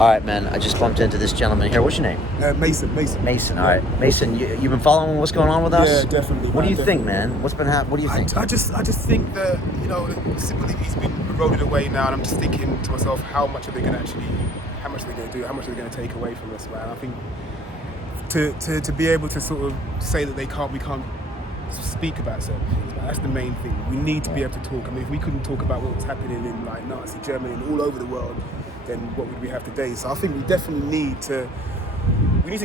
All right, man. I just bumped into this gentleman here. What's your name? Mason. Mason. All right, Mason. You've been following what's going on with us? Yeah, definitely. What do you think, definitely. man? What's been happening? What do you think? I just think that simply he's been eroded away now, and I'm just thinking to myself, how much are they going to do? How much are they going to take away from us, man? I think to be able to sort of say that we can't speak about certain things, man, that's the main thing. We need to be able to talk. I mean, if we couldn't talk about what's happening in like Nazi Germany and all over the world, then what would we have today? So I think we definitely need to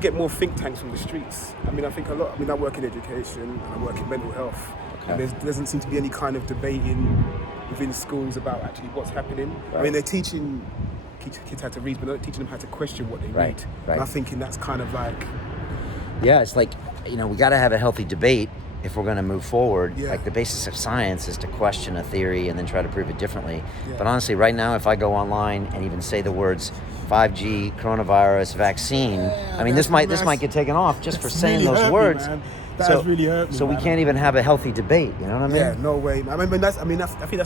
get more think tanks from the streets. I mean, I think a lot. I mean, I work in education and I work in mental health. Okay. And there doesn't seem to be any kind of debating within schools about actually what's happening. Right. I mean, they're teaching kids how to read, but they're not teaching them how to question what they read. Right. And I'm thinking that's kind of like... Yeah, it's like, we got to have a healthy debate if we're going to move forward. Yeah. Like the basis of science is to question a theory and then try to prove it differently. Yeah. But honestly, right now, if I go online and even say the words 5G, coronavirus, vaccine, I mean, this might get taken off just for saying really those hurt me, words. man. That has really hurt me. So we man. can't even have a healthy debate. You know what I mean? Yeah, no way. I think that's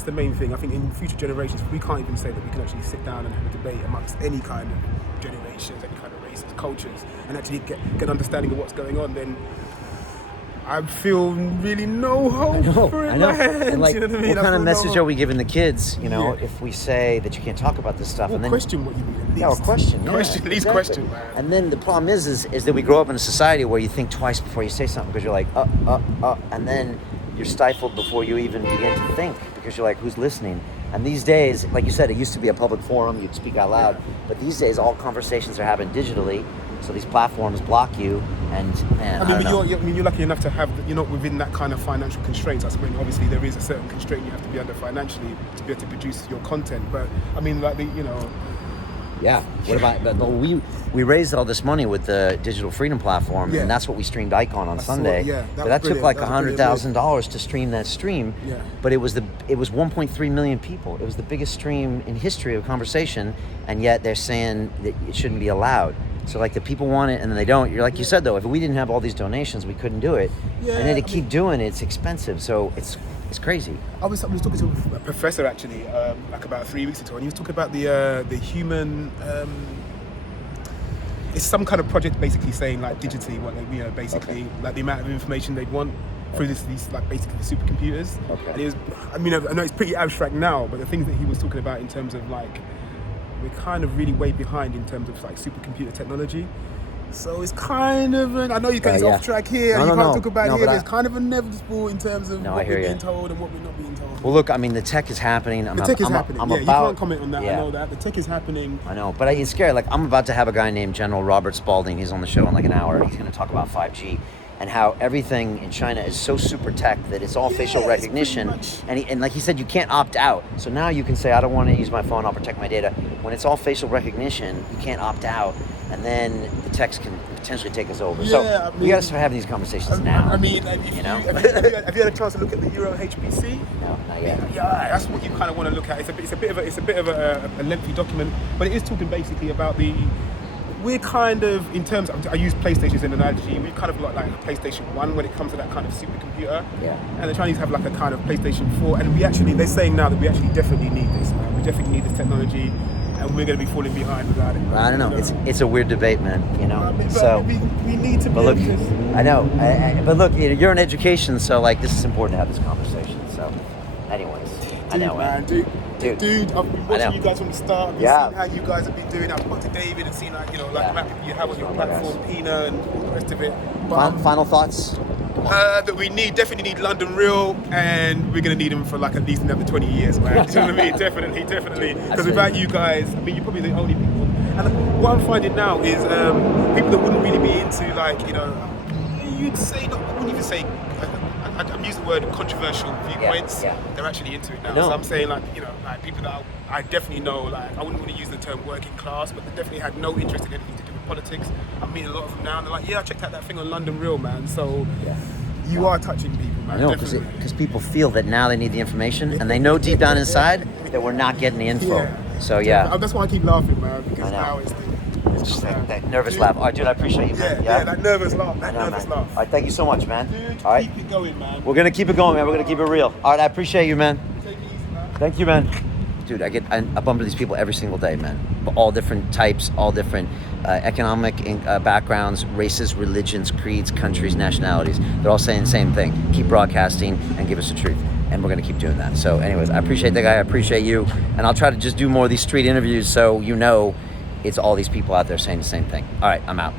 the main thing. I think in future generations, we can't even say that we can actually sit down and have a debate amongst any kind of generations, any kind of races, cultures, and actually get an understanding of what's going on. Then I feel really no hope for it. I know. Man. And like, you know what I mean? what kind of message no are we giving the kids? Yeah. If we say that you can't talk about this stuff, Well, and then question what you mean. At least. Yeah, or question. Yeah, Question, at least exactly. question, man. And then the problem is that we grow up in a society where you think twice before you say something because you're like, and then you're stifled before you even begin to think because you're like, who's listening? And these days, like you said, it used to be a public forum, you'd speak out loud, but these days all conversations are happening digitally, so these platforms block you, and man, I don't know. you're lucky enough to have, you're not within that kind of financial constraints. I mean, obviously there is a certain constraint you have to be under financially to be able to produce your content, but I mean, like Yeah. What about? But we raised all this money with the Digital Freedom Platform, Yeah. and that's what we streamed Icon on I saw Sunday. it, yeah. That But was that took brilliant. like That was brilliant. $100,000 to stream that stream. Yeah. But it was 1.3 million people. It was the biggest stream in history of conversation, and yet they're saying that it shouldn't be allowed. So like the people want it and then they don't. You're like you said though, if we didn't have all these donations, we couldn't do it. Yeah, and then to I keep doing it, it's expensive. So it's crazy. I was talking to a professor actually, like about 3 weeks ago, and he was talking about the human. It's some kind of project basically saying like digitally what they, basically like the amount of information they'd want through these like basically the supercomputers. Okay. And it was, I know it's pretty abstract now, but the things that he was talking about in terms of like we're kind of really way behind in terms of like supercomputer technology. So it's kind of, I know you guys off track here, and you can't talk about here, but it's kind of inevitable in terms of what we're being told and what we're not being told. Well, look, I mean, the tech is happening. The tech is happening. You can't comment on that. Yeah. I know that. The tech is happening. I know, but it's scary. Like, I'm about to have a guy named General Robert Spalding. He's on the show in like an hour. He's going to talk about 5G and how everything in China is so super tech that it's all facial recognition. And like he said, you can't opt out. So now you can say, I don't want to use my phone. I'll protect my data. When it's all facial recognition, you can't opt out. And then the techs can potentially take us over. So we got to start having these conversations now. I mean, have you had a chance to look at the Euro HPC? No, not yet. Yeah, that's what you kind of want to look at. It's a bit of a lengthy document, but it is talking basically about we're kind of, in terms of, I use PlayStation as an analogy, we've kind of got like a PlayStation 1 when it comes to that kind of supercomputer. Yeah. And the Chinese have like a kind of PlayStation 4, and they're saying now that we actually definitely need this, man. We definitely need this technology, and we're going to be falling behind without it. I don't know. It's a weird debate, man. We need to. But look, I know. But look, you're in education, so like this is important to have this conversation. So, anyways, I know, man. Dude, I've been watching you guys from the start. I've been seeing how you guys have been doing. I've spoken to David and seen like the amount of people you have on your platform, Pina and all the rest of it. But, final thoughts? That we definitely need London Real, and we're gonna need them for like at least another 20 years, man. Do you know what I mean? Definitely. Because without you guys, I mean, you're probably the only people. And what I'm finding now is people that wouldn't really be into like, you'd say, I wouldn't even say. I'm using the word controversial viewpoints. Yeah. They're actually into it now. So I'm saying like people that I definitely know, like I wouldn't want to use the term working class, but they definitely had no interest in anything to do with politics. I'm meeting a lot of them now, and they're like, I checked out that thing on London Real, man. So you are touching people, man. I know, because people feel that now they need the information, and they know deep down inside that we're not getting the info. Yeah. So yeah. That's why I keep laughing, man, because now it's just that nervous laugh. All right, dude, I appreciate you, man. Yeah, that nervous laugh. That nervous laugh. All right, thank you so much, man. Dude, all right. keep it going, man. We're going to keep it going, man. We're going to keep it real. All right, I appreciate you, man. Take it easy, man. Thank you, man. dude, I bump into these people every single day, man. All different types, all different economic backgrounds, races, religions, creeds, countries, nationalities. They're all saying the same thing. Keep broadcasting and give us the truth. And we're going to keep doing that. So anyways, I appreciate the guy. I appreciate you. And I'll try to just do more of these street interviews so you know it's all these people out there saying the same thing. All right, I'm out.